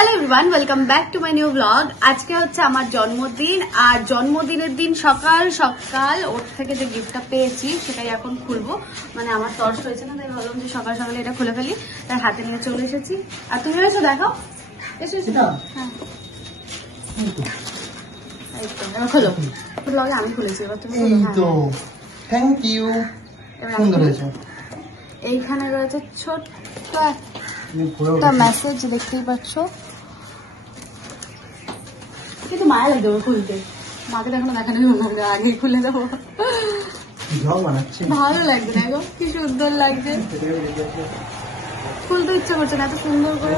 Hello everyone, welcome back to my new blog. আজকে হচ্ছে আমার জন্মদিন, আর জন্মদিনের দিন সকাল সকাল ওর থেকে যে গিফটটা পেয়েছি সেটাই এখন খুলবো। মানে আমার তর্স হয়েছে না, তাই ভাবলাম যে সকাল সকালে এটা খুলে ফেলি, তাই হাতে নিয়ে চলে এসেছি। আর তুমি এসো, দেখো এসো এসো। হ্যাঁ এবার খোলো, ব্লগে আমি খুলেছি, এবার তুমি থ্যাংক ইউ। সুন্দর হয়েছে। এইখানে রয়েছে ছোট্ট একটা মেসেজ, দেখতেই পাচ্ছ। কিন্তু মায়া লাগবে ওর খুলতে, মাকে এখনো দেখানো যাবে, আগে খুলে দেবো। ভালো লাগছে, দেখো কি সুন্দর লাগছে। খুলতে ইচ্ছা করছে না, এত সুন্দর করে।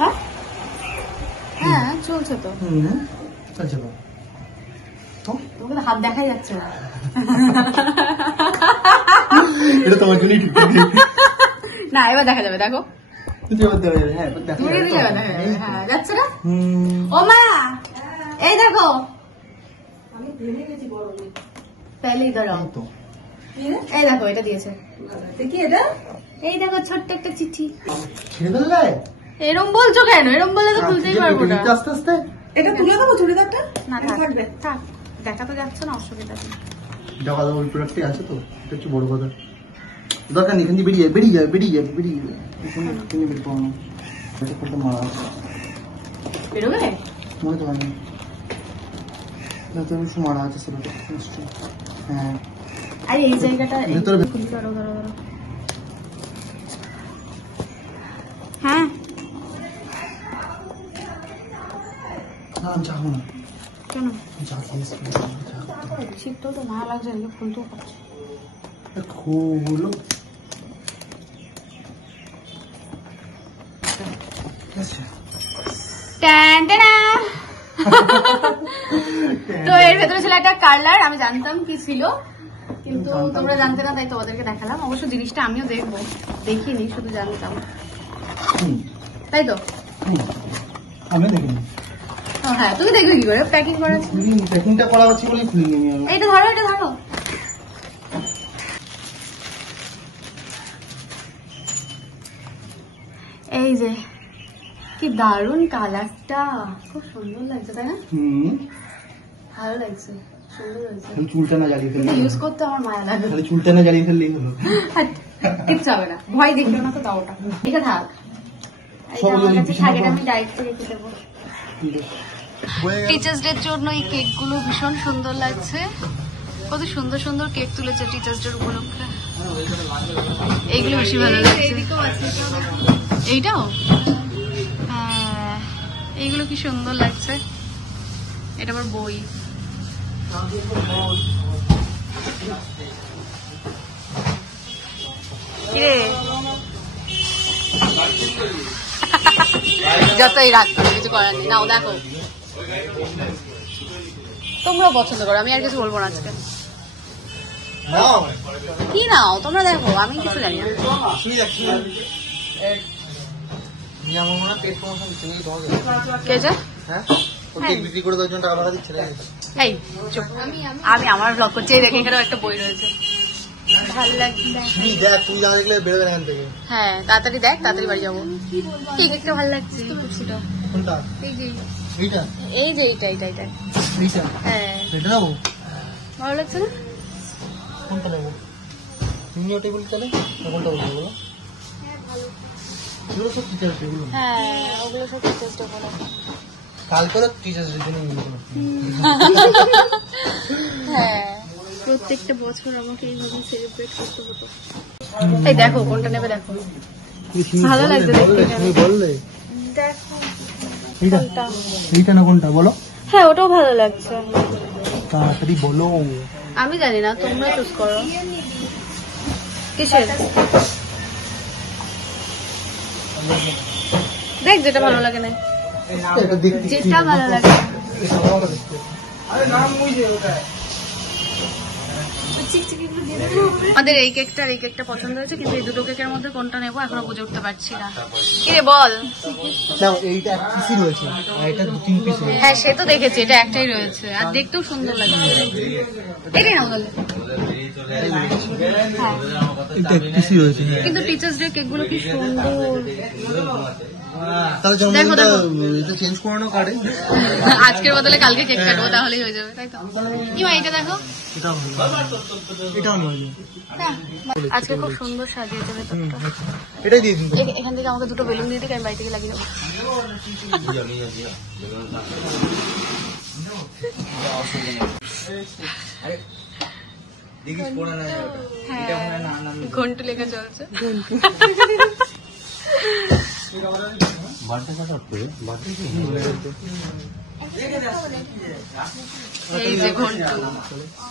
হ্যাঁ হ্যাঁ চলছে তো, তোমাকে তো হাত দেখাই যাচ্ছে না। এটা তোমার জন্যই ঠিক না, এবার দেখা যাবে, দেখো যাচ্ছে না। ও মা এই দেখো, এই দেখো এটা দিয়েছে। এই দেখো ছোট্ট একটা চিঠি। এরম বলছো কেন? এরম বলে তো খুলতেই পারবো না। আস্তে আস্তে এটা তুলে দেবো চুড়িদারটা। না থাকবে, থাক, দেখা তো যাচ্ছে না, অসুবিধা নেই। দেখা যাবে, ওই প্রোডাক্টই আছে তো, এটা হচ্ছে বড় কথা। দরকার নেই, এখান দিয়ে বেরিয়ে যাবে। বেরোবে মনে তো হয় না, তুমি মারা আছে সেটা। হ্যাঁ, আর এই জায়গাটা হ্যাঁ যাবো না কেন? খুব শীত তো মায়া লাগছে, খুলতেও পারছি। খুলো তো এর ভেতরে ছিল একটা কালার, আমি জানতাম কি ছিল কিন্তু তোমরা জানতে না, তাই তোমাদেরকে দেখালাম। অবশ্য জিনিসটা আমিও দেখবো, দেখিনি, শুধু জানতাম, তাই তো। আমি দেখিনি। হ্যাঁ তুমি দেখবে কি করে প্যাকিং করা? প্যাকিংটা করা হচ্ছে বলে খুলিনি আমি। এইটা ধরো, এটা ধরো। এই যে কি দারুন কালারটা, খুব সুন্দর লাগছে, তাই না? ভালো লাগছে, সুন্দর হয়েছে। চুলটা না জ্বালিয়ে ফেললে, ইউজ করতে আমার মায়া লাগে। চুলটা না জ্বালিয়ে ফেললেই হলো। কিচ্ছু হবে না, ভয় দেখলো না তো, দাওটা এটা থাক। আমি ডাইরেক্ট রেখে দেবো। টিচার্স ডের জন্য এই কেক গুলো ভীষণ সুন্দর লাগছে, কত সুন্দর সুন্দর কেক তুলেছে টিচার্স ডের উপলক্ষে। এইগুলো বেশি ভালো লাগছে। এইটাও হ্যাঁ, এইগুলো কি সুন্দর লাগছে। এটা আবার বই। কিরে যতই রাগ করে কিছু করার নেই। নাও দেখো, তোমরাও পছন্দ করো, আমি আর কিছু বলবো না আজকে। কি নাও তোমরা দেখো, আমি কিছু জানি না। আমি আমার ব্লগ করছি, দেখে এখানেও একটা বই রয়েছে, ভালো লাগছে। হ্যাঁ তাড়াতাড়ি দেখ, তাড়াতাড়ি বাড়ি যাবো। ঠিক একটা ভালো লাগছে, এই যে এইটা এইটা এইটা হ্যাঁ ভালো লাগছে না? কোনটা নেবো? তুমি ওটাই বলি তাহলে, কোনটা বলবো বলো? হ্যাঁ ওগুলো সব টিচার্স ডে বলো। কালকে টিচার্স ডে জন্য হ্যাঁ প্রত্যেকটা বছর আমাকে এইভাবে সেলিব্রেট করতে হতো। এই দেখো কোনটা নেবে, দেখো ভালো লাগছে দেখতে। তুমি বললে দেখো এইটা না কোনটা বলো? হ্যাঁ ওটাও ভালো লাগছে, তাড়াতাড়ি বলো। আমি জানি না, তোমরা চুজ করো। কিসের দেখ, যেটা ভালো লাগে না, যেটা ভালো লাগে। আমাদের এই কেকটা আর এই কেকটা পছন্দ হয়েছে, কিন্তু এই দুটো কেকের মধ্যে কোনটা নেবো এখনো বুঝে উঠতে পারছি না। কিরে বল। এইটা এক পিসই রয়েছে আর এটা 2-3 পিস রয়েছে। হ্যাঁ সে তো দেখেছি, এটা একটাই রয়েছে আর দেখতেও সুন্দর লাগছে। এটাই না বলে এটা এক পিসই রয়েছে। কিন্তু টিচার্স ডে কেক গুলো কি সুন্দর। তাহলে জন্মদিনটা চেঞ্জ করে নাও কার্ডে। আজকের বদলে কালকে কেক কাটবো, তাহলেই হয়ে যাবে, তাই তো? ইমা এটা দেখো, এটা হ্যাঁ, আজকে খুব সুন্দর সাজিয়েছে ভেতরটা। এটাই দিয়ে দিন। এখান থেকে আমাকে দুটো বেলুন দিয়ে দিকে আমি বাড়ি থেকে লাগিয়ে দেবো। ঘন্টু লেখা চলছে। এই যে ঘন্টু,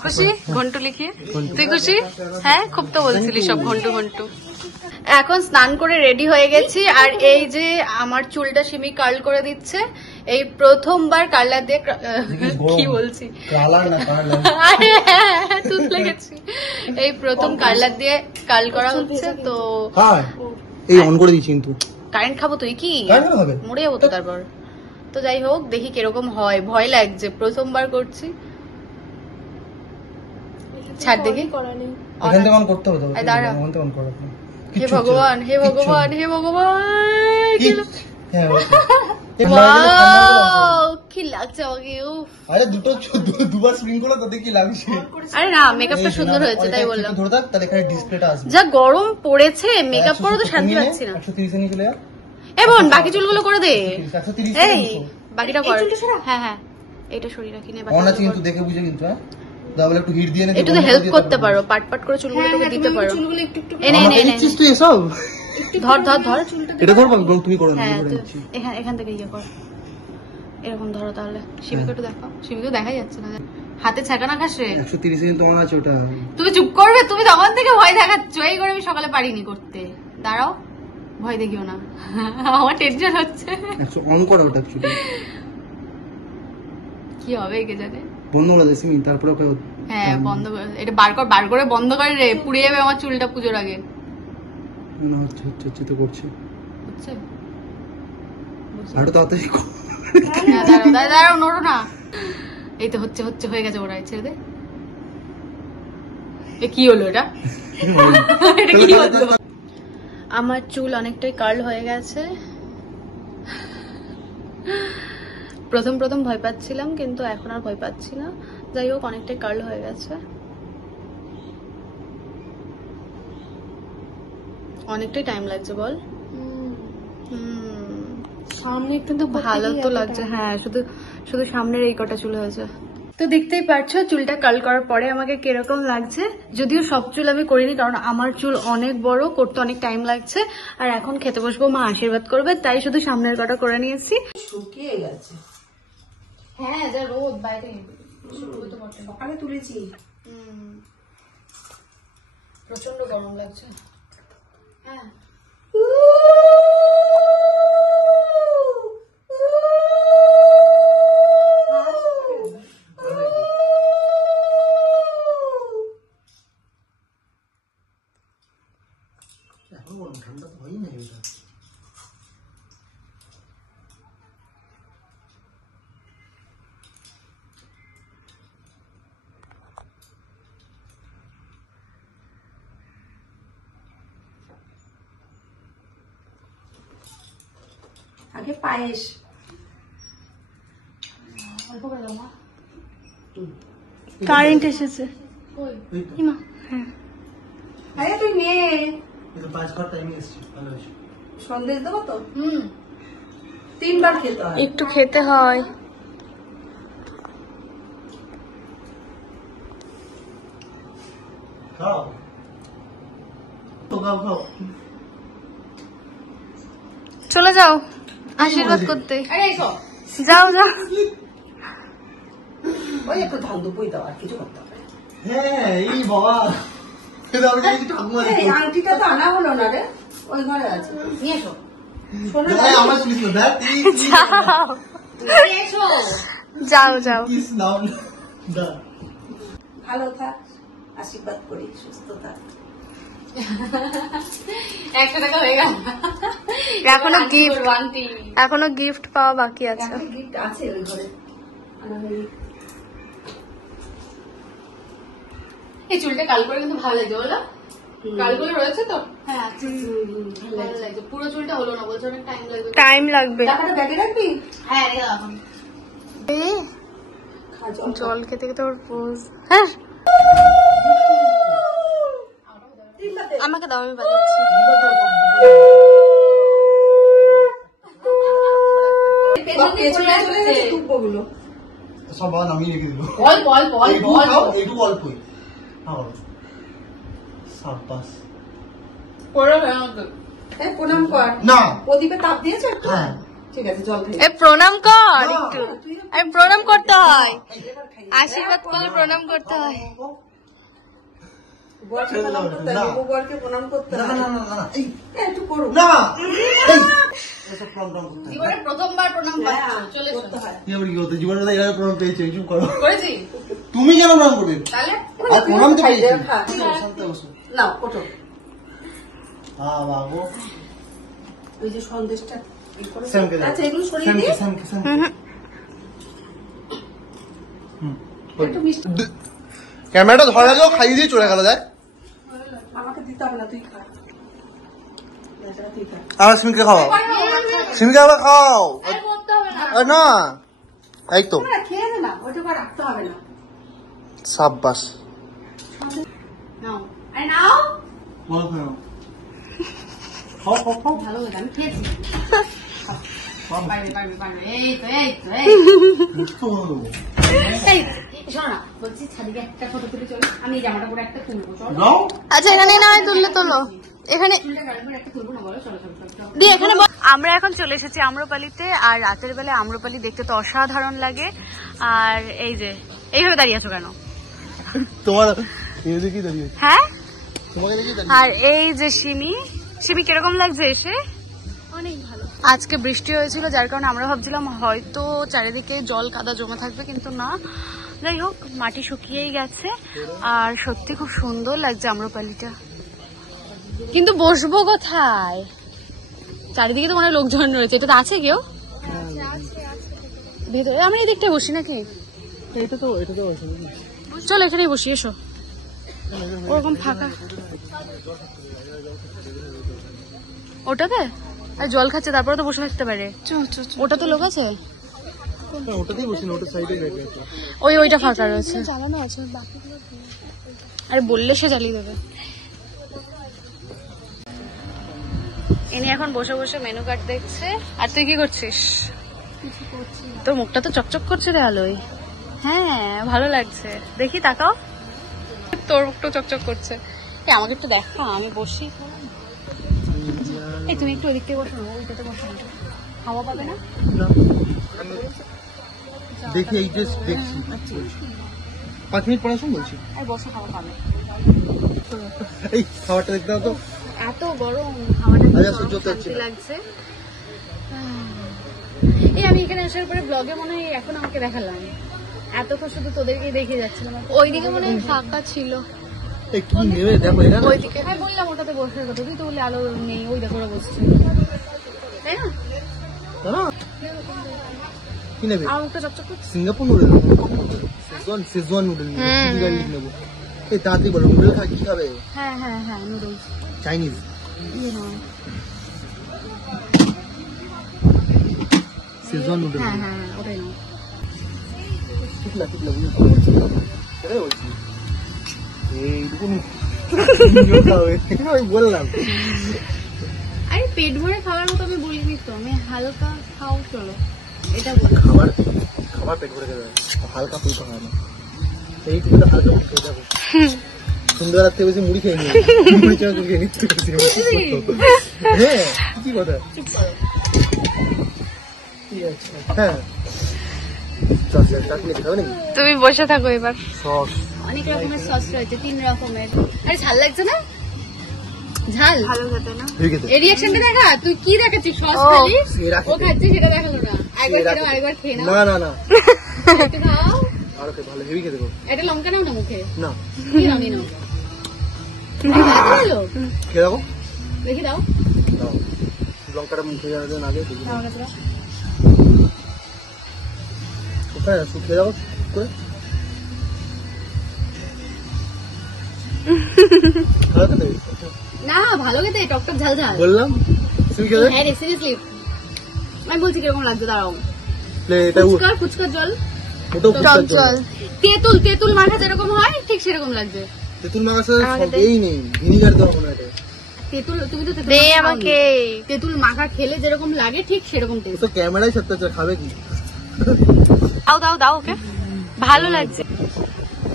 খুশি? ঘন্টু লিখিয়ে তুই খুশি? হ্যাঁ, খুব তো বলছিলি সব ঘন্টু ঘন্টু। এখন স্নান করে রেডি হয়ে গেছি, আর এই যে আমার চুলটা সিমি কার্ল করে দিচ্ছে। এই প্রথমবার কার্লার দিয়ে কি বলছি, তুতলে গেছি। এই প্রথম কার্লার দিয়ে কার্ল করা হচ্ছে। তো এই অন করে দিচ্ছি, কিন্তু কারেন্ট খাবো তুই কি? মরে যাবো তো তারপর। তো যাই হোক, দেখি কিরকম হয়, ভয় লাগছে, প্রথমবার করছি। ছাড় দেখি, এখান থেকে অন করতে হবে। দাঁড়া, অন থেকে অন করো। হে ভগবান, হে ভগবান, হে ভগবান, কি লাগছে আমাকে। আরে দুবার স্প্রিং করো, তাতে কি লাগছে? আরে না, মেকআপটা সুন্দর হয়েছে তাই বললাম। ধরে থাক, তাহলে এখানে ডিসপ্লেটা আসবে। যা গরম পড়েছে, মেকআপ করো তো শান্তি পাচ্ছি না। 130 এ নিয়ে চলে যা। এমন বাকি চুলগুলো করে দে। 130 এই বাকিটা কর। হ্যাঁ হ্যাঁ, এটা সরিয়ে রাখি না। অন আছে কিন্তু, দেখে বুঝে কিন্তু। হ্যাঁ, দাও একটু হিট দিয়ে নে। একটু তো হেল্প করতে পারো, পাট পাট করে চুলগুলো দিতে পারো। এনে এনে এনে তুই এসব ধর ধর ধর, এটা ধরবা, তুমি করো। হ্যাঁ, এখান থেকে ইয়ে কর, এরকম ধরো। তাহলে সিমিকে একটু দেখাও, সিমিকে দেখাই যাচ্ছে না। হাতে ছ্যাঁকা না খাস রে। 130 এ তোমার আছে ওটা। তুমি চুপ করবে, তুমি তখন থেকে ভয় দেখাচ্ছ। এই করে আমি সকালে পারিনি করতে। দাঁড়াও, ভয় দেখিও না, আমার টেনশন হচ্ছে। অন করো ওটা, অ্যাকচুয়ালি কি হবে কে জানে। বন্ধ করে দে সিমি, তারপরে ওকে। হ্যাঁ, বন্ধ করে এটা, বার করে বন্ধ করে রে, পুড়ে যাবে আমার চুলটা পুজোর আগে। না, হচ্ছে তো করছে। হচ্ছে, আরে তাড়াতাড়ি দাঁড়াও, নড়ো না। এই তো হচ্ছে হচ্ছে, হয়ে গেছে। ওরা ছেড়ে দে। এ কি হলো এটা? এটা কি হলো? আমার চুল অনেকটাই কার্ল হয়ে গেছে। প্রথম প্রথম ভয় পাচ্ছিলাম, কিন্তু এখন আর ভয় পাচ্ছি না। যাই হোক, অনেকটাই কার্ল হয়ে গেছে। অনেকটাই টাইম লাগছে বল। সামনে কিন্তু ভালো তো লাগছে। হ্যাঁ, শুধু শুধু সামনের এই কটা চুল হয়েছে। তো দেখতেই পারছো চুলটা কার্ল করার পরে আমাকে কিরকম লাগছে। যদিও সব চুল আমি করিনি, কারণ আমার চুল অনেক বড়, করতে অনেক টাইম লাগছে। আর এখন খেতে বসবো, মা আশীর্বাদ করবে, তাই শুধু সামনের কটা করে নিয়েছি। শুকিয়ে গেছে। হ্যাঁ, যা রোদ বাইরে, সকালে তুলেছি। প্রচন্ড গরম লাগছে। হ্যাঁ, ঠান্ডা তো হয়ই না এটা। আগে পায়েস। কারেন্ট এসেছে। আরে তুই নিয়ে সন্দেশ দেবো তো। 3বার খেতে হয়। একটু খেতে হয়। চলে যাও আশীর্বাদ করতে। যাও যাও। ওই একটু ধান দুপুই দাও, আর কিছু করতে হবে। হ্যাঁ, এই বাবা, এই আংটিটা তো আনা হলো না রে, ওই ঘরে আছে, নিয়ে এসো। আমার চুল ছিল, যাও যাও। ভালো থাক, আশীর্বাদ করি, সুস্থ থাক। 100 টাকা হয়ে গেল। এখনো গিফট পাওয়া বাকি আছে। গিফট আছে ওই ঘরে। এই চুলটা কাল করে কিন্তু ভালো লাগছে বলো। কালগুলো রয়েছে তো? হ্যাঁ আছে। ভালো লাগছে। পুরো চুলটা হলো না, বলছে অনেক টাইম লাগবে। টাইম লাগবে। টাকাটা ব্যাগে রাখবি? হ্যাঁ রেখে দাও এখন। জল খেতে খেতে ওর পোজ। হ্যাঁ আমাকে দাও, আমি বাজাচ্ছি। পেছনে চলে গেছে টুকরোগুলো। সব বাবা নামিয়ে রেখে দিল। অল্প অল্প অল্প অল্প। এইটুকু অল্পই। সাবাস। পড়ে আমাকে। হ্যাঁ প্রণাম কর। না। প্রদীপে তাপ দিয়েছে একটু? হ্যাঁ। ঠিক আছে জল খাই। এ প্রণাম কর একটু। আরে প্রণাম করতে হয়, আশীর্বাদ করলে প্রণাম করতে হয়। বরকে প্রণাম করতে হয়, বরকে প্রণাম করতে না হয়। না না না না এই একটু করো। না এই এসব প্রণাম করতে হয়। জীবনে প্রথমবার প্রণাম হ্যাঁ, পাচ্ছি। চলে করতে হয়। কি আবার কি হতো জীবনে তো এভাবে প্রণাম পেয়েছে চুপ করো। করেছি? তুমি কেন প্রণাম করবে? তাহলে আর প্রণাম তো খাই পেয়েছি। দে, খা। শান্তি বসো। নাও ওঠো। বাবু ওই যে সন্দেশটা ই করো। স্যামকে দাও। আচ্ছা এগুলো সরিয়ে স্যামকে দিয়ে স্যামকে একটু মিষ্টি ক্যামেরাটা ধরা গেল খাইয়ে দিয়ে চলে গেল দেখ। আমাকে দিতে হবে না, তুই খা। বেচারা তুই খা। আর সিমকে খাও, সিমকে আবার খাও। আর করতে হবে না। আর না এই তো তোমরা খেয়ে নে না, ওইটুকু আর রাখতে হবে না। সাব্বাস। নাও আরে নাও। বলো খাও খাও খাও খাও। ভালো হয়েছে, আমি খেয়েছি। পারবে পারবে পারবে। এই তো এই তো এই মিথ্যা বলো। এই, শোনো না, বলছি ছাদিকে একটা ফটো তুলে চলো। আমি এই জামাটা পরে একটা তুলবো, চলো। যাও। আচ্ছা এখানে না হয় তুললে তোলো, এখানে চুলটা গাড়ি পরে একটা তুলবো না, বলো? চলো চলো চলো চলো। দিয়ে এখানে আমরা এখন চলে এসেছি আম্রপালিতে। আর রাতের বেলায় আম্রপালি দেখতে তো অসাধারণ লাগে। আর এই যে এইভাবে দাঁড়িয়ে আছো কেন? তোমার এই দেখি দাঁড়িয়ে আছে। হ্যাঁ তোমাকে দেখি দাঁড়িয়ে আর এই যে সিমি, সিমি কিরকম লাগছে এসে? অনেক ভালো। আজকে বৃষ্টি হয়েছিল যার কারণে আমরা ভাবছিলাম হয়তো চারিদিকে জল কাদা জমে থাকবে, কিন্তু না, যাই হোক মাটি শুকিয়েই গেছে। আর সত্যি খুব সুন্দর লাগছে আম্রপালিটা, কিন্তু বসবো কোথায়? চারিদিকে তো মনে হয় লোকজন রয়েছে। এটা তো আছে কেউ ভেতরে? আমরা এই দিকটায় বসি নাকি? এটা তো চলো এখানেই বসি, এসো। ওরকম ফাঁকা ওটাতে আর জল খাচ্ছে, তারপরে তো বসে থাকতে পারে। ওটা তো লোক আছে, ওটাতেই বসি না, ওটা সাইডে রেখে আছে। ওইটা ফাঁকা রয়েছে। চালানো আছে, আরে বললে সে জ্বালিয়ে দেবে। ইনি এখন বসে বসে মেনু কার্ড দেখছে। আর তুই কি করছিস? তোর মুখটা তো চকচক করছে রে আলোয়। হ্যাঁ ভালো লাগছে, দেখি তাকাও। তোর মুখটা চকচক করছে। এই আমাকে একটু দেখা, আমি বসি। এই তুমি একটু ওদিক থেকে বসো না, ওইটাতে বসো না, হাওয়া পাবে না। দেখি এই যে দেখছি 5 মিনিট পরে আসুন বলছি। আর বসো, হাওয়া পাবে। এই খাবারটা দেখতে দাও তো। এত গরম, হাওয়াটা আচ্ছা, সহ্য করতে পারছি শান্তি না। লাগছে। এই আমি এখানে আসার পরে ব্লগে মনে হয় এখন আমাকে দেখালাম, এতক্ষণ শুধু তোদেরকেই দেখে যাচ্ছিলাম। ওইদিকে মনে হয় ফাঁকা ছিল, এই কি নেবে দেখো এটা। ওইদিকে। হ্যাঁ বললাম ওটাতে বসার কথা, তুই তো বললি আলো নেই, ওই দেখো ওরা বসছে, তাই না? না কি নেবে? আর মুখটা চকচক করছে। সিঙ্গাপুর নুডল, সেজওয়ান নুডল নেবো। এই তাড়াতাড়ি বলো নুডল খাবে কি খাবে? হ্যাঁ হ্যাঁ হ্যাঁ নুডলস, চাইনিজ সেজওয়ান নুডল। হ্যাঁ হ্যাঁ ওটাই নাও। ঠিকলা এটাই বলছি। এইটুকু আমি বললাম আরে পেট ভরে খাওয়ার মতো আমি বলিনি তো, আমি হালকা খাও চলো, এটা বলি। খাবার পেট ভরে খেতে হয়, হালকা ফুলকা হয় না। এইটুকু তো হালকা খেয়ে যাবো। সন্ধ্যাবেলার থেকে বেশি মুড়ি খেয়ে নিই, মুড়ি চানা খেয়ে নিতে হ্যাঁ কি কথা। হ্যাঁ চাটনি খাবে নাকি? তুমি বসে থাকো এবার। সস অনেক রকমের সস রয়েছে, 3 রকমের। আরে ঝাল লাগছে না? ঝাল ভালো খেতে না? এই রিঅ্যাকশনটা দেখা, তুই কি দেখাচ্ছিস? সস খালি ও খাচ্ছে, সেটা দেখালো না। একবার খেয়ে আরেকবার খেয়ে নাও। না না না একটু খাও, আরো খেয়ে ভালো হেভি খেতে দেবো। এটা লঙ্কা নাও না মুখে, না কি নাও নাও। ভালো খেয়ে দেবো, দেখি দাও। দাও লঙ্কাটা মুখে যাওয়ার জন্য আগে দেখি দাও না তোরা। কোথায় আছো? খেয়ে যাবো করে ভালো খেতে? না ভালো খেতে, টকটক ঝাল ঝাল। বললাম তুমি খেলে হ্যাঁ রে, সিরিয়াসলি আমি বলছি কিরকম লাগছে, দাঁড়াও। এটা ফুচকার জল, ওটাও টক জল। তেঁতুল মাখা যেরকম হয় ঠিক সেরকম লাগছে। তেঁতুল মাখা এই নেই, ভিনিগার দেওয়া মনে হয়। তুমি তো দে আমাকে। তেঁতুল মাখা খেলে যেরকম লাগে ঠিক সেরকম টেস্ট। তো ক্যামেরায় সত্যি খাবে কি? দাও ওকে, ভালো লাগছে।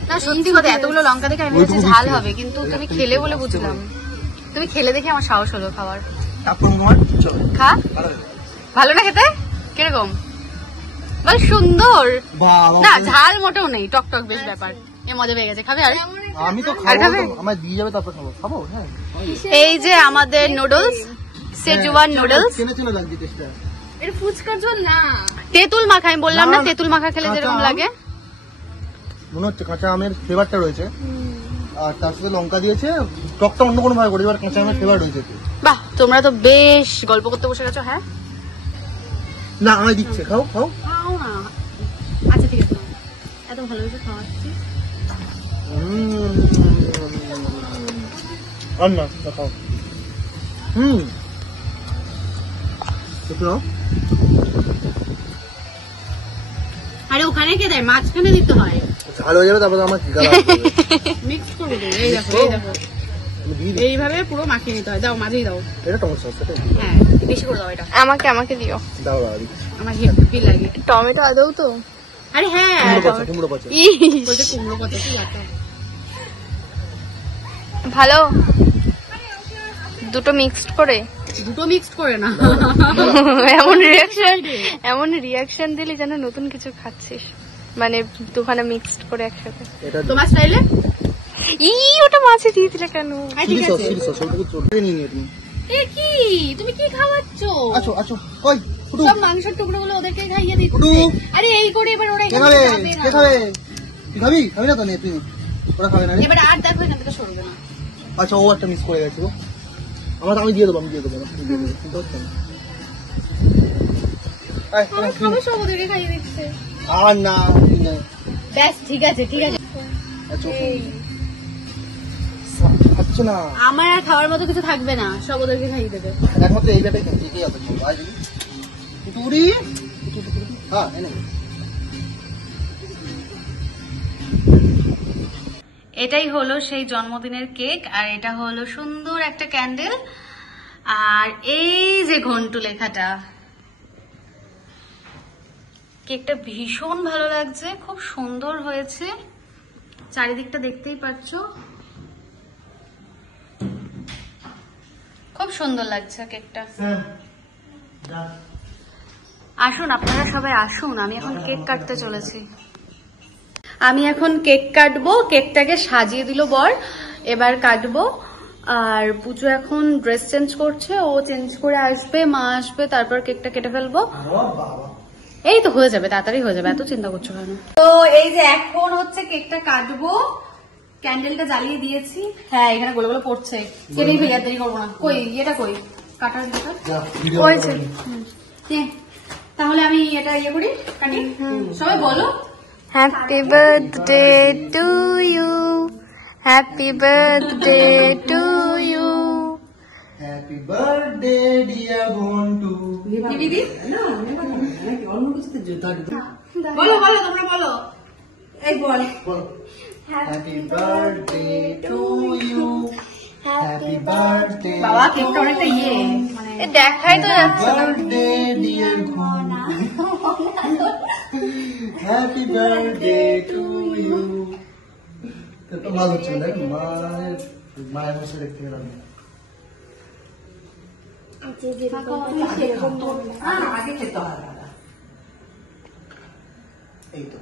না সত্যি কথা, এতগুলো লঙ্কা দেখে আমি ভেবেছি ঝাল হবে, কিন্তু তুমি খেলে বলে বুঝলাম। তুমি খেলে দেখে আমার সাহস হলো খাওয়ার। তারপর তোমার চল খা, ভালো না খেতে? কিরকম বল? সুন্দর না, ঝাল মোটেও নেই, টকটক বেশ ব্যাপার। এ মজা পেয়ে গেছে, খাবে? আর আমি তো খাবো, আমায় দিয়ে যাবে তারপর খাবো। হ্যাঁ, এই যে আমাদের নুডলস, সেজওয়ান নুডলস। চেনা লাগছে টেস্টটা। এটা ফুচকার জল না, তেঁতুল মাখা। আমি বললাম না তেঁতুল মাখা খেলে যেরকম লাগে। মনে হচ্ছে কাঁচা আমের ফ্লেভারটা রয়েছে, আর তার সাথে লঙ্কা দিয়েছে। টকটা অন্য কোনো ভাবে করে, এবার কাঁচা আমের ফ্লেভার রয়েছে। বাহ, তোমরা তো বেশ গল্প করতে বসে গেছো। হ্যাঁ না, আমায় দিচ্ছে, খাও খাও। খাও না, আচ্ছা ঠিক আছে, এত ভালোবেসে খাওয়াচ্ছি। আর না খাও। আরে ওখানে কে দেয়, মাঝখানে দিতে হয়। ঝাল হয়ে যাবে, তারপর আমার মিক্স করবো তো, এই দেখো এইভাবে পুরো মাখিয়ে নিতে হয়। দাও, মাঝেই দাও। এটা টমেটো সস, হ্যাঁ বেশি করে দাও এটা। আমাকে দিও। দাও আমার হেভি লাগে। টমেটো আদৌ তো? আরে হ্যাঁ, কুমড়ো পচা। বলতে কুমড়ো কত কি লাগে। ভালো, দুটো মিক্সড করে। দুটো মিক্সড করে না, এমন রিয়াকশন দিলি যেন নতুন কিছু খাচ্ছিস, মানে দুখানা মিক্সড করে একসাথে। তোমার স্টাইলে। ওটা মাছে দিয়ে দিলে কেন? চিলি সস, চিলি সস ওটুকু চলবে নিয়ে তুমি। এ কি তুমি কি খাওয়াচ্ছ? আচ্ছা আচ্ছা, কই ফুটু, সব মাংসের টুকরোগুলো ওদেরকে খাইয়ে দিচ্ছি। ফুটু। আরে এই করে এবার ওরা কে খাবে? কে খাবে? তুই খাবি? খাবি না তো? নে তুই, ওরা খাবে না রে। এবার আর দেখো এখান থেকে সরবে না। আচ্ছা, ও একটা মিস করে গেছে গো। আমি দিয়ে দেবো, চিন্তা হচ্ছে না। আমার খাবার সব ওদেরকে খাইয়ে দিচ্ছে। আর না, ব্যাস ঠিক আছে ঠিক আছে। আচ্ছা আচ্ছা না, আমার আর খাওয়ার মতো কিছু থাকবে না, সব ওদেরকে খাইয়ে দেবে। একমাত্র এই ব্যাটাই খাচ্ছি, কি আছে আজ পুরি। হ্যাঁ, এনে এটাই হলো সেই জন্মদিনের কেক, আর এটা হলো সুন্দর একটা ক্যান্ডেল, আর এই যে ঘন্টু লেখাটা। কেকটা ভীষণ ভালো লাগছে, খুব সুন্দর হয়েছে, চারিদিকটা দেখতেই পাচ্ছ, খুব সুন্দর লাগছে কেকটা। আসুন আপনারা সবাই আসুন, আমি এখন কেক কাটতে চলেছি। আমি এখন কেক কাটবো, কেকটাকে সাজিয়ে দিল বর, এবার কাটবো। আর পুজো এখন ড্রেস চেঞ্জ করছে, ও চেঞ্জ করে আসবে, মা আসবে, তারপর কেকটা কেটে ফেলবো। এই তো হয়ে যাবে, তাড়াতাড়ি হয়ে যাবে, এত চিন্তা করছো কেন? তো এই যে এখন হচ্ছে কেকটা কাটবো, ক্যান্ডেলটা জ্বালিয়ে দিয়েছি। হ্যাঁ এখানে গোলে গোলে পড়ছে, কেটেই ফেলি, আর দেরি করবো না। কই এটা কই কাটার যেটা হয়েছে। তাহলে আমি এটা ইয়ে করি, কাটি। সবাই বলো happy birthday to you, happy birthday to you, happy birthday dear Ghantu. দিদি বলো বলো, তোমরা বলো, এই বল। Happy birthday to you, happy birthday. বাবা কেকটা অনেকটা ইয়ে মানে দেখাই তো যাচ্ছে। Birthday dear Ghantu, happy birthday to you. তো ভালো হচ্ছে না, মায়ের বসে দেখতে গেলাম। আগে খেতে হবে। এই তো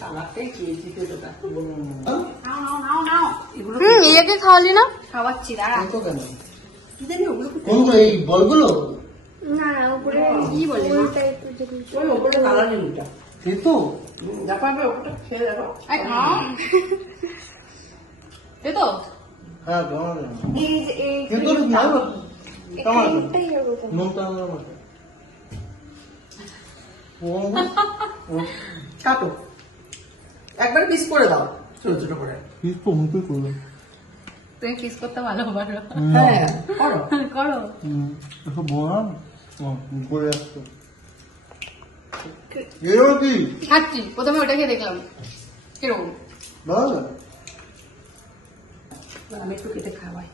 কালারটাই চেয়েছি তো তোটা। নাও নাও নাও, এগুলো ইয়েকে খাওয়ালি না? খাওয়াচ্ছি, দাঁড়া। তো কেন কি জানি ওগুলো কোনগুলো? এই বলগুলো না না, উপরে কি বলে ওই ওপরে কালার নেই ওটা। এই তো দেখো আমি ওপরটা খেয়ে দেখো। এই তো হ্যাঁ কেমন এই যে এই কিন্তু কেমন নুনটা কাটো একবার পিস করে দাও ছোট ছোট করে। পিস তো মুখে করবে। তুমি কিস করতে ভালো পারো। হ্যাঁ করো করো। এসব বড় করে আসতো এও কি খাচ্ছি, প্রথমে ওটাকে দেখলাম কিরকম। ভালো আমি একটু কেটে খাওয়াই।